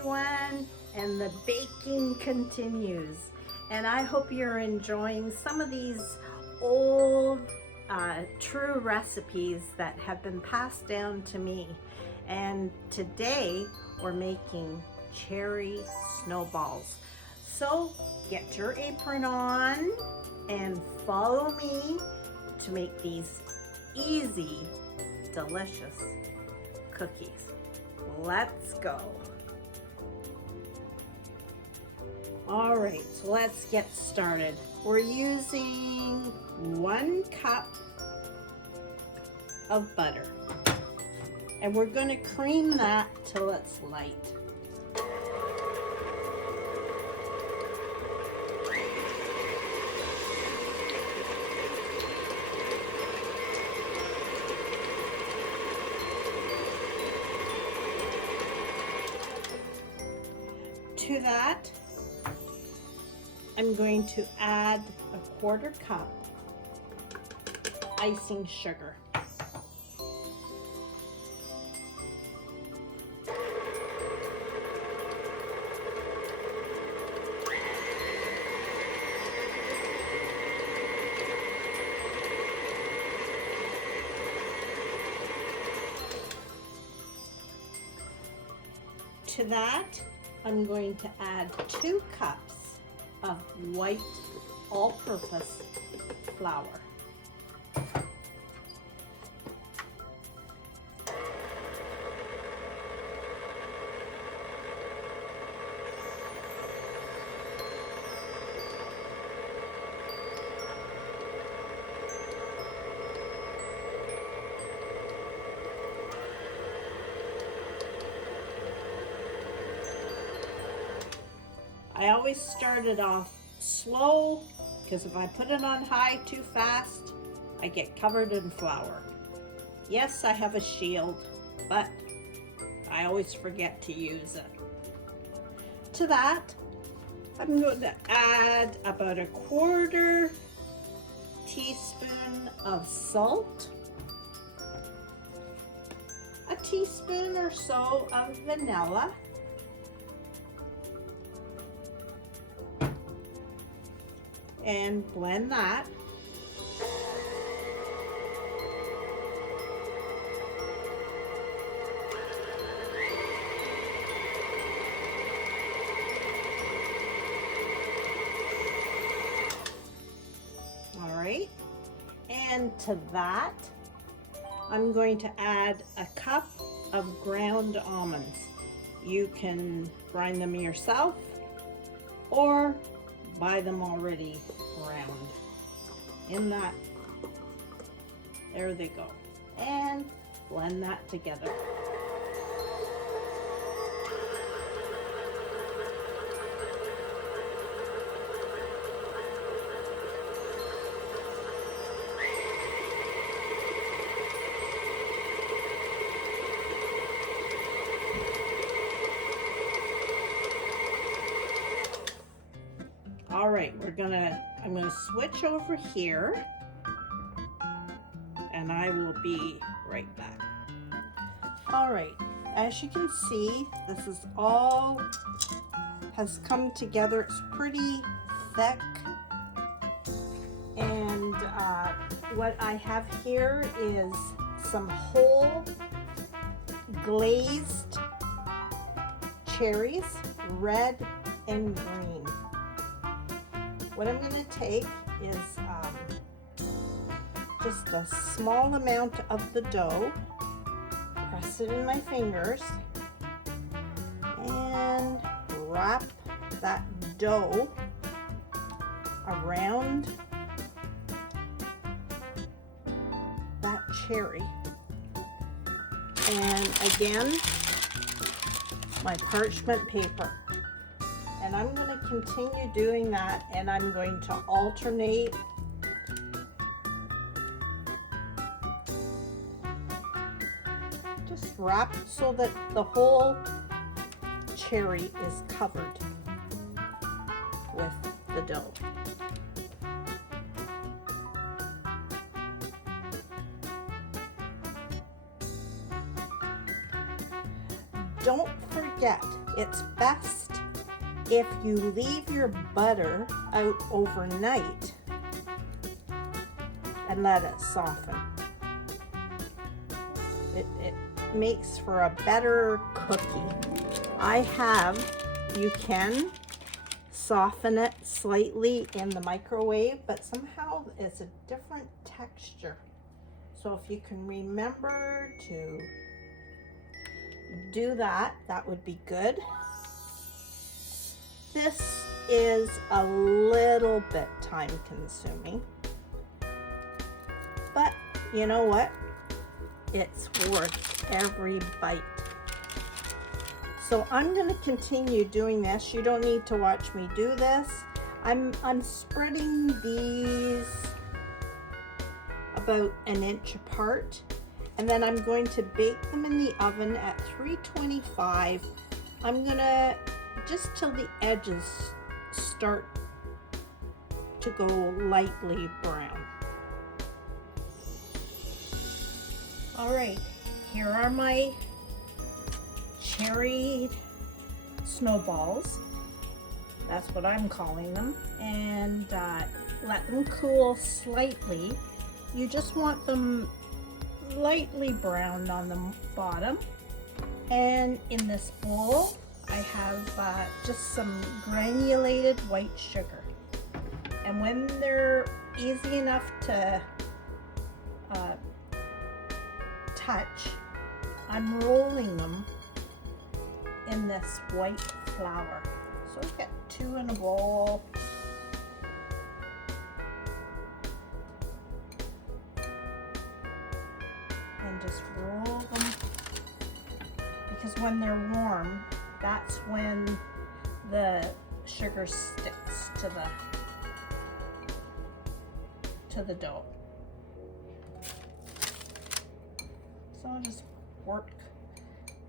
everyone, and the baking continues. And I hope you're enjoying some of these old true recipes that have been passed down to me. And today we're making cherry snowballs. So get your apron on and follow me to make these easy, delicious cookies. Let's go. All right, so let's get started. We're using 1 cup of butter, and we're going to cream that till it's light. To that, I'm going to add a 1/4 cup icing sugar. To that, I'm going to add 2 cups of white all-purpose flour. I always start it off slow because if I put it on high too fast, I get covered in flour. Yes, I have a shield, but I always forget to use it. To that, I'm going to add about a 1/4 teaspoon of salt, a teaspoon or so of vanilla, and blend that. All right, and to that, I'm going to add a cup of ground almonds. You can grind them yourself or buy them already ground. In that, there they go. And blend that together. All right, I'm gonna switch over here, and I will be right back. All right, as you can see, this is all has come together. It's pretty thick, and what I have here is some whole glazed cherries, red and green. What I'm going to take is just a small amount of the dough, press it in my fingers, and wrap that dough around that cherry. And again, my parchment paper. And I'm going to continue doing that, and I'm going to alternate just wrap so that the whole cherry is covered with the dough. don't forget, it's best if you leave your butter out overnight and let it soften. It makes for a better cookie. You can soften it slightly in the microwave, but somehow it's a different texture. So if you can remember to do that, that would be good. This is a little bit time consuming, but you know what? It's worth every bite. So I'm going to continue doing this. You don't need to watch me do this. I'm spreading these about an inch apart, and then I'm going to bake them in the oven at 325. I'm going to just till the edges start to go lightly brown. All right, here are my cherry snowballs. That's what I'm calling them. And let them cool slightly. You just want them lightly browned on the bottom. And in this bowl, I have just some granulated white sugar. And when they're easy enough to touch, I'm rolling them in this white flour. So I've got 2 in a bowl. And just roll them, because when they're warm, that's when the sugar sticks to the dough. So I'll just work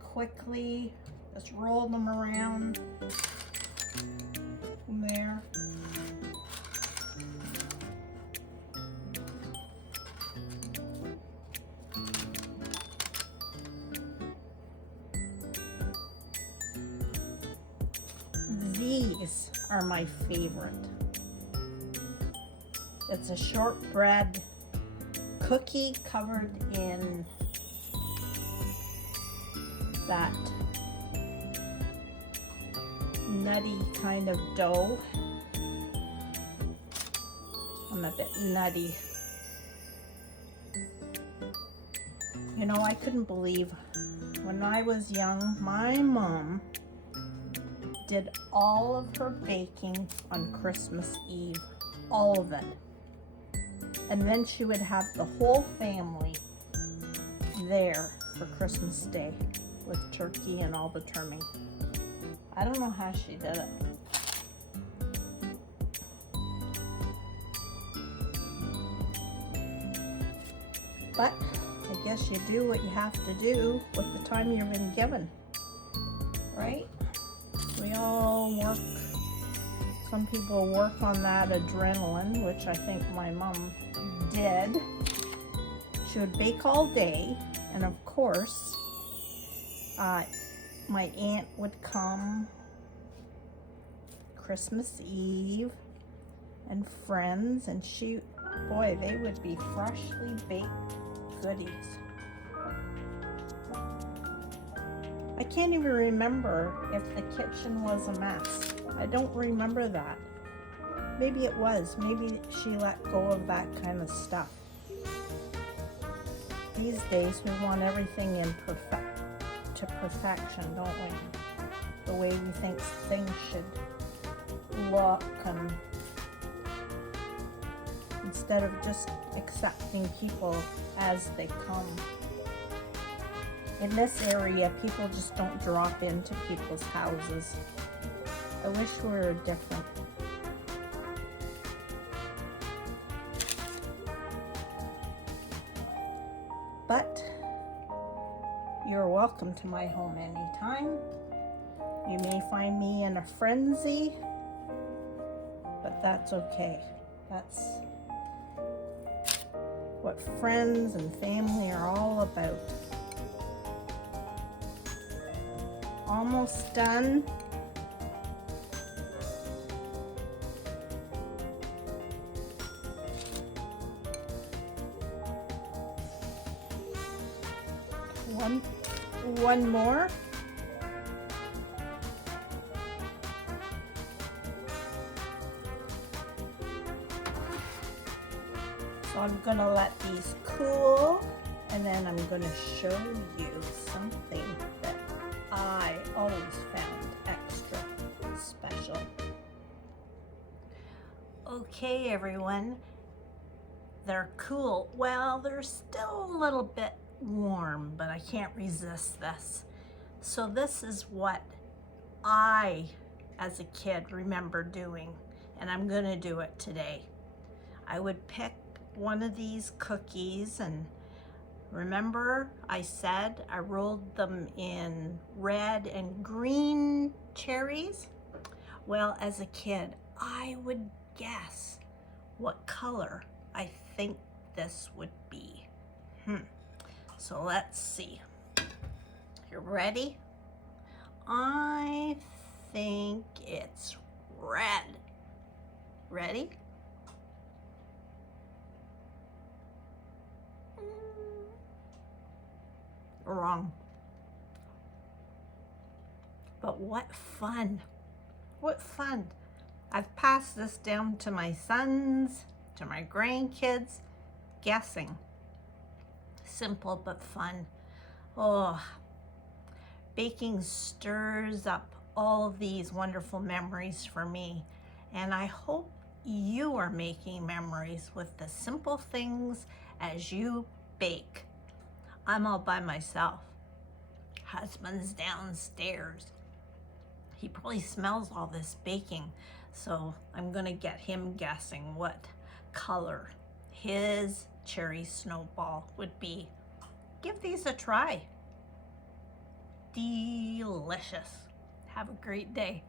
quickly, just roll them around from there. These are my favorite. It's a shortbread cookie covered in that nutty kind of dough. I'm a bit nutty. You know, I couldn't believe when I was young, my mom did all of her baking on Christmas Eve, all of it. And then she would have the whole family there for Christmas Day with turkey and all the trimming. I don't know how she did it. But I guess you do what you have to do with the time you've been given, right? We all work. Some people work on that adrenaline, which I think my mom did. She would bake all day, and of course, my aunt would come Christmas Eve, and friends, and boy, they would be freshly baked goodies. I can't even remember if the kitchen was a mess. I don't remember that. Maybe it was. Maybe she let go of that kind of stuff. These days we want everything to perfection, don't we? The way we think things should look, and instead of just accepting people as they come. In this area, people just don't drop into people's houses. I wish we were different. But you're welcome to my home anytime. You may find me in a frenzy, but that's okay. That's what friends and family are all about. almost done. One more. So I'm gonna let these cool, and then I'm gonna show you something that I always found extra special. Okay, everyone, they're cool. Well, they're still a little bit warm, but I can't resist this. So this is what I, as a kid, remember doing, and I'm gonna do it today. I would pick one of these cookies, and remember I said I rolled them in red and green cherries? Well, as a kid, I would guess what color I think this would be. So let's see. You ready? I think it's red. Ready? Wrong. But what fun. What fun. I've passed this down to my sons, to my grandkids, guessing. Simple but fun. Oh, baking stirs up all of these wonderful memories for me, and I hope you are making memories with the simple things as you bake. I'm all by myself. Husband's downstairs. He probably smells all this baking, so I'm gonna get him guessing what color his cherry snowball would be. Give these a try. Delicious. Have a great day.